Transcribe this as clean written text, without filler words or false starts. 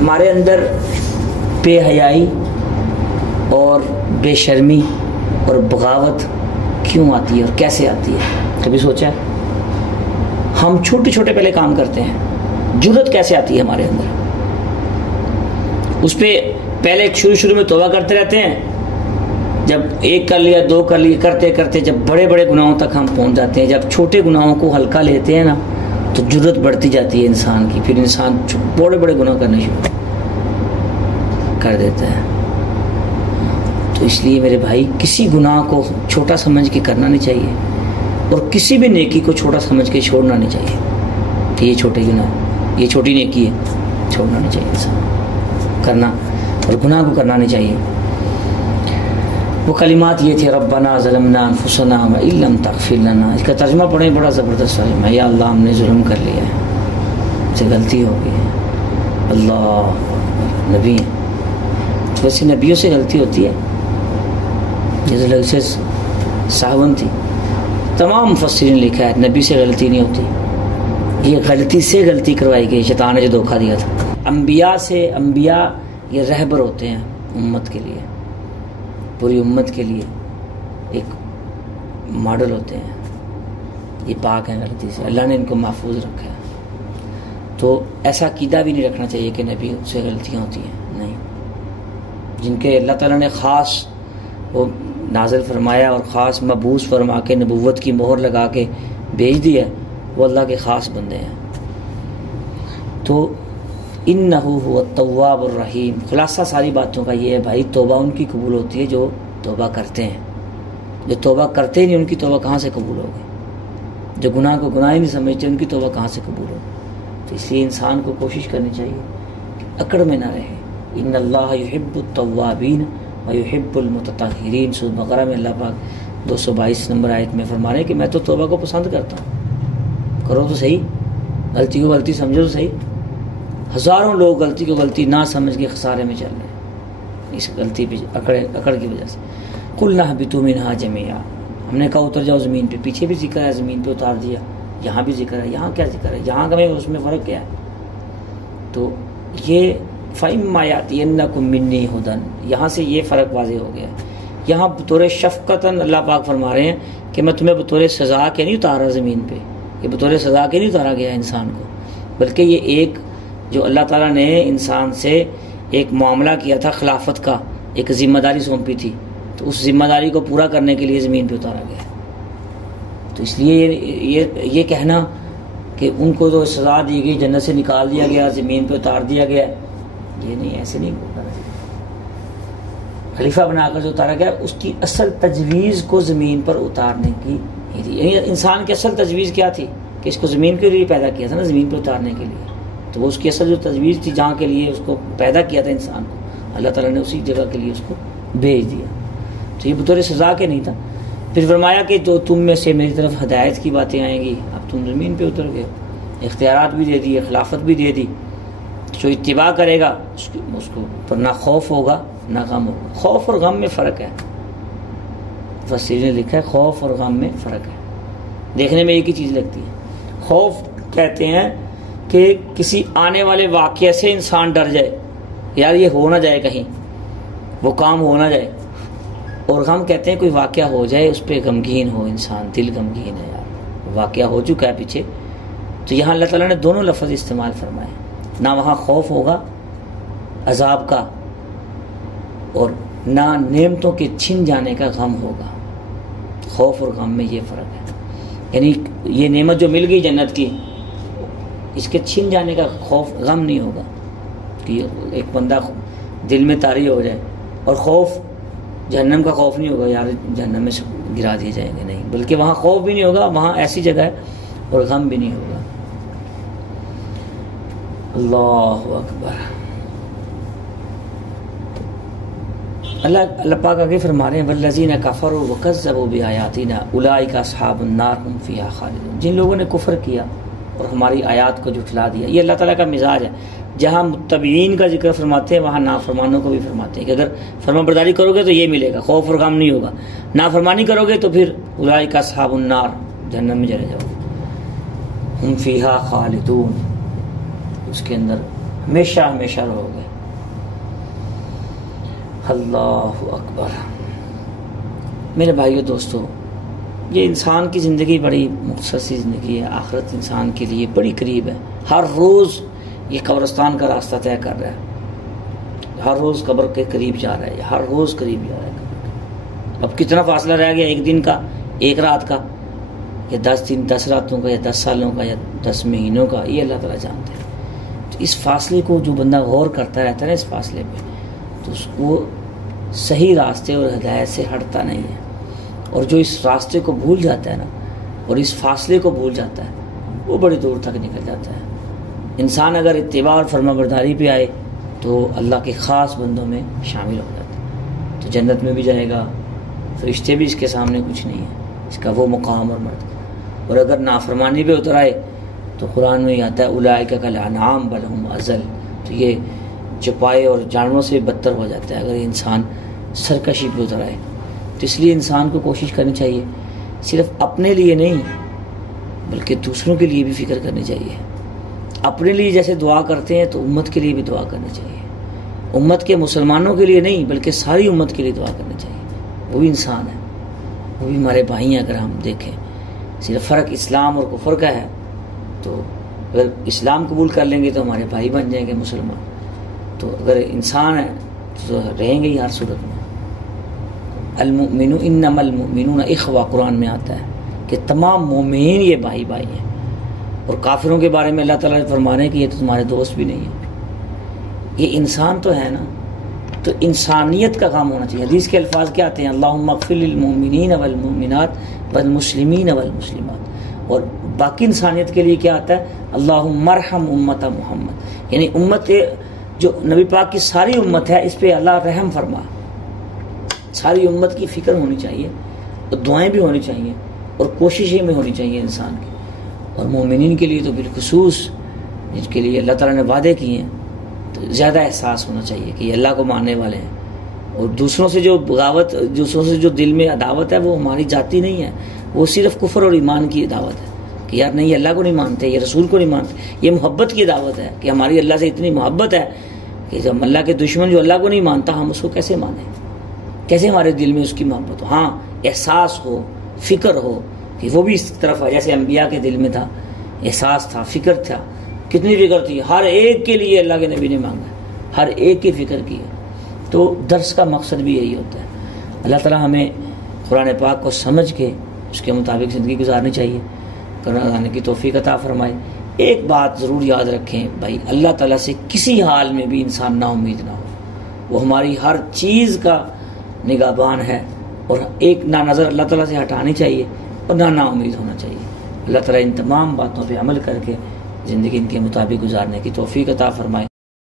ہمارے اندر بے حیائی اور بے شرمی اور بغاوت کیوں آتی ہے اور کیسے آتی ہے؟ کبھی سوچا ہے؟ ہم چھوٹے چھوٹے پہلے کام کرتے ہیں، جرأت کیسے آتی ہے ہمارے اندر؟ اس پہ پہلے شروع میں توبہ کرتے رہتے ہیں، جب ایک کر لیا، دو کر لیا، کرتے کرتے جب بڑے بڑے گناہوں تک ہم پہنچ جاتے ہیں، جب چھوٹے گناہوں کو ہلکا لیتے ہیں نا تو جرأت بڑھتی جاتی ہے انسان کی، پھر انسان بڑے بڑے گناہ کرنے شروع کر دیتا ہے۔ تو اس لیے میرے بھائی کسی گناہ کو چھوٹا سمجھ کے کرنا نہیں چاہیے، اور کسی بھی نیکی کو چھوٹا سمجھ کے چھوڑنا نہیں چاہیے کہ یہ چھوٹے گناہ، یہ چھوٹی نیکی ہے، چھوڑنا نہیں چاہیے انسان کرنا، اور گناہ کو کرنا نہیں چاہیے۔ وہ کلمات یہ تھے، ربنا ظلمنا انفسنا وان لم تغفر لنا، اس کا ترجمہ پڑھیں، بڑا زبردست ترجمہ ہے، یا اللہ ہم نے ظلم کر لیا ہے، سے غلطی ہو گئی ہے، اللہ نبی ہیں، ویسے نبیوں سے غلطی ہوتی ہے، جیسے لگے صاحبن تھی، تمام مفسرین نے لکھا ہے نبی سے غلطی نہیں ہوتی، یہ غلطی سے غلطی کروائی گئی، شیطان نے جو دھوکہ دیا تھا۔ انبیاء یہ رہبر ہوتے ہیں امت کے لیے، پوری امت کے لیے ایک ماڈل ہوتے ہیں، یہ پاک ہیں غلطی سے، اللہ نے ان کو محفوظ رکھا ہے۔ تو ایسا عقیدہ بھی نہیں رکھنا چاہیے کہ نبی سے غلطیاں ہوتی ہیں، نہیں، جن کے اللہ تعالیٰ نے خاص وہ نازل فرمایا اور خاص مبعوث فرما کے نبوت کی مہر لگا کے بھیج دیا، وہ اللہ کے خاص بندے ہیں۔ تو انہ هو التواب الرحیم، خلاصہ ساری باتوں کا یہ ہے بھائی، توبہ ان کی قبول ہوتی ہے جو توبہ کرتے ہیں، جو توبہ کرتے ہی نہیں ان کی توبہ کہاں سے قبول ہوگی؟ جو گناہ کو گناہ ہی نہیں سمجھتے ان کی توبہ کہاں سے قبول ہوگی؟ تو اس لیے انسان کو کوشش کرنی چاہیے کہ اکڑ میں نہ رہے۔ ان اللہ یحب التوابین ویحب المتطہرین، سورۃ بقرہ میں اللہ پاک 222 نمبر آیت میں فرما رہے ہیں کہ میں تو توبہ کو پسند کرتا ہوں، کرو تو صحیح، غلطی کو غلطی سمجھو تو صحیح۔ ہزاروں لوگ غلطی کو غلطی نہ سمجھ کے خسارے میں چل رہے ہیں اس غلطی پہ اکڑ کی وجہ سے۔ قلنا اہبطوا منہا جمیعا، ہم نے کہا اتر جاؤ زمین پہ، پیچھے بھی ذکر ہے زمین پہ اتار دیا، یہاں بھی ذکر ہے، یہاں کیا ذکر ہے، یہاں کا میں اس میں فرق کیا ہے؟ تو یہ فَإِمَّا يَأْتِيَنَّكُم مِّنِّي هُدًى، یہاں سے یہ فرق واضح ہو گیا ہے۔ یہاں بطور شفقتاً اللہ پاک فرما رہے ہیں کہ میں تمہیں بطور سزا کے نہیں اتارا زمین پہ، یہ بطور سزا کے نہیں اتارا گیا انسان کو، بلکہ یہ ایک جو اللہ تعالیٰ نے انسان سے ایک معاملہ کیا تھا خلافت کا، ایک ذمہ داری سونپی تھی، تو اس ذمہ داری کو پورا کرنے کے لیے زمین پہ اتارا گیا۔ تو اس لیے یہ کہنا کہ ان کو جو سزا دی گئی، جنت سے نکال دیا گیا، زمین پہ اتار دیا گیا، یہ نہیں، ایسے نہیں بولنا چاہیے۔ خلیفہ بنا کر جو اتارا گیا اس کی اصل تجویز کو زمین پر اتارنے کی ہی تھی، یعنی انسان کی اصل تجویز کیا تھی کہ اس کو زمین کے لیے پیدا کیا تھا نا، زمین پہ اتارنے کے لیے، تو وہ اس کی اصل جو تجویز تھی جہاں کے لیے اس کو پیدا کیا تھا انسان کو، اللہ تعالیٰ نے اسی جگہ کے لیے اس کو بھیج دیا، تو یہ بطور سزا کے نہیں تھا۔ پھر فرمایا کہ جو تم میں سے میری طرف ہدایت کی باتیں آئیں گی، اب تم زمین پہ اتر گئے، اختیارات بھی دے دیے، خلافت بھی دے دی، جو اتباع کرے گا اس کو پر نہ خوف ہوگا نہ غم ہوگا۔ خوف اور غم میں فرق ہے، مفسرین نے لکھا ہے خوف اور غم میں فرق ہے، دیکھنے میں ایک ہی چیز لگتی ہے۔ خوف کہتے ہیں کہ کسی آنے والے واقعے سے انسان ڈر جائے، یار یہ ہو نہ جائے، کہیں وہ کام ہو نہ جائے، اور غم کہتے ہیں کوئی واقعہ ہو جائے اس پہ غمگین ہو انسان، دل غمگین ہے، یار واقعہ ہو چکا ہے پیچھے، تو یہاں اللہ تعالیٰ نے دونوں لفظ استعمال فرمائے، نہ وہاں خوف ہوگا عذاب کا اور نہ نعمتوں کے چھن جانے کا غم ہوگا۔ خوف اور غم میں یہ فرق ہے، یعنی یہ نعمت جو مل گئی جنت کی، اس کے چھن جانے کا خوف غم نہیں ہوگا کہ ایک بندہ دل میں طاری ہو جائے، اور خوف جہنم کا خوف نہیں ہوگا، یار جہنم میں گرا دیے جائیں گے، نہیں، بلکہ وہاں خوف بھی نہیں ہوگا، وہاں ایسی جگہ ہے، اور غم بھی نہیں ہوگا۔ اللہ اکبر۔ اللہ پاک آگے فرما رہے ہیں والذین کفروا وکذبوا بآیاتنا اولئک اصحاب النار هم فیہا خالدون، جن لوگوں نے کفر کیا اور ہماری آیات کو جھٹلا دیا، یہ اللہ تعالیٰ کا مزاج ہے، جہاں متبعین کا ذکر فرماتے ہیں وہاں نافرمانوں کو بھی فرماتے ہیں کہ اگر فرما برداری کرو گے تو یہ ملے گا، خوف اور غم نہیں ہوگا، نافرمانی کرو گے تو پھر اولئک اصحاب النار، جہنم میں چلے جاؤ گے، ہم فیہا خالدون، اس کے اندر ہمیشہ ہمیشہ رہو گے۔ اللہ اکبر۔ میرے بھائیو دوستو، یہ انسان کی زندگی بڑی مختصر سی زندگی ہے، آخرت انسان کے لیے بڑی قریب ہے۔ ہر روز یہ قبرستان کا راستہ طے کر رہا ہے، ہر روز قبر کے قریب جا رہا ہے، ہر روز قریب جا رہا ہے۔ اب کتنا فاصلہ رہ گیا، ایک دن کا، ایک رات کا، یا 10 دن، 10 راتوں کا، یا 10 سالوں کا، یا 10 مہینوں کا، یہ اللہ تعالیٰ جانتے ہیں۔ تو اس فاصلے کو جو بندہ غور کرتا رہتا ہے نا، اس فاصلے پہ، تو وہ صحیح راستے اور ہدایت سے ہٹتا نہیں ہے، اور جو اس راستے کو بھول جاتا ہے نا، اور اس فاصلے کو بھول جاتا ہے، وہ بڑی دور تک نکل جاتا ہے۔ انسان اگر اتباع اور فرما برداری پہ آئے تو اللہ کے خاص بندوں میں شامل ہو جاتا ہے، تو جنت میں بھی جائے گا، فرشتے بھی اس کے سامنے کچھ نہیں ہے، اس کا وہ مقام اور مرتبہ۔ اور اگر نافرمانی پہ اتر آئے تو قرآن میں آتا ہے اولئک کالانعام بل ھم اضل، تو یہ چپائے اور جانوروں سے بدتر ہو جاتا ہے اگر انسان سرکشی پہ اتر آئے۔ تو اس لیے انسان کو کوشش کرنی چاہیے صرف اپنے لیے نہیں بلکہ دوسروں کے لیے بھی فکر کرنی چاہیے۔ اپنے لیے جیسے دعا کرتے ہیں تو امت کے لیے بھی دعا کرنی چاہیے، امت کے مسلمانوں کے لیے نہیں بلکہ ساری امت کے لیے دعا کرنی چاہیے۔ وہ بھی انسان ہے، وہ بھی ہمارے بھائی ہیں۔ اگر ہم دیکھیں صرف فرق اسلام اور کفر کا ہے، تو اگر اسلام قبول کر لیں گے تو ہمارے بھائی بن جائیں گے مسلمان، تو اگر انسان ہے تو رہیں گے ہی ہر صورت میں۔ المؤمنون انما المؤمنون اخوہ، قرآن میں آتا ہے کہ تمام مومنین یہ بھائی بھائی ہیں، اور کافروں کے بارے میں اللہ تعالیٰ نے فرما رہے ہیں کہ یہ تو تمہارے دوست بھی نہیں ہیں۔ یہ انسان تو ہے نا، تو انسانیت کا کام ہونا چاہیے۔ حدیث کے الفاظ کیا آتے ہیں؟ اللہم اغفر للمؤمنین والمؤمنات والمسلمین والمسلمات، اور باقی انسانیت کے لیے کیا آتا ہے؟ اللہم ارحم امت محمد، یعنی امت جو نبی پاک کی ساری امت ہے اس پہ اللہ رحم فرما۔ ساری امت کی فکر ہونی چاہیے، اور دعائیں بھی ہونی چاہیے، اور کوششیں بھی ہونی چاہیے انسان کی۔ اور مومنین کے لیے تو بالخصوص جن کے لیے اللہ تعالیٰ نے وعدے کیے ہیں، تو زیادہ احساس ہونا چاہیے کہ یہ اللہ کو ماننے والے ہیں۔ اور دوسروں سے جو بغاوت، دوسروں سے جو دل میں عداوت ہے، وہ ہماری ذاتی نہیں ہے، وہ صرف کفر اور ایمان کی دعوت ہے کہ یار نہیں، اللہ کو نہیں مانتے، یہ رسول کو نہیں مانتے۔ یہ محبت کی دعوت ہے کہ ہماری اللہ سے اتنی محبت ہے کہ جب اللہ کے دشمن جو اللہ کو نہیں مانتا، ہم اس کو کیسے مانیں، کیسے ہمارے دل میں اس کی محبت ہو، ہاں احساس ہو، فکر ہو کہ وہ بھی اس طرف ہے، جیسے انبیاء کے دل میں تھا، احساس تھا، فکر تھا۔ کتنی فکر تھی، ہر ایک کے لیے اللہ کے نبی نے مانگا، ہر ایک کی فکر کی ہے۔ تو درس کا مقصد بھی یہی ہوتا ہے۔ اللہ تعالیٰ ہمیں قرآن پاک کو سمجھ کے اس کے مطابق زندگی گزارنی چاہیے، کرنے کی توفیق عطا فرمائے۔ ایک بات ضرور یاد رکھیں بھائی، اللہ تعالیٰ سے کسی حال میں بھی انسان نا امید نہ ہو، وہ ہماری ہر چیز کا نگہبان ہے، اور ایک نہ نظر اللہ تعالیٰ سے ہٹانی چاہیے اور نہ نا امید ہونا چاہیے۔ اللہ تعالیٰ ان تمام باتوں پہ عمل کر کے زندگی ان کے مطابق گزارنے کی توفیق عطا فرمائے۔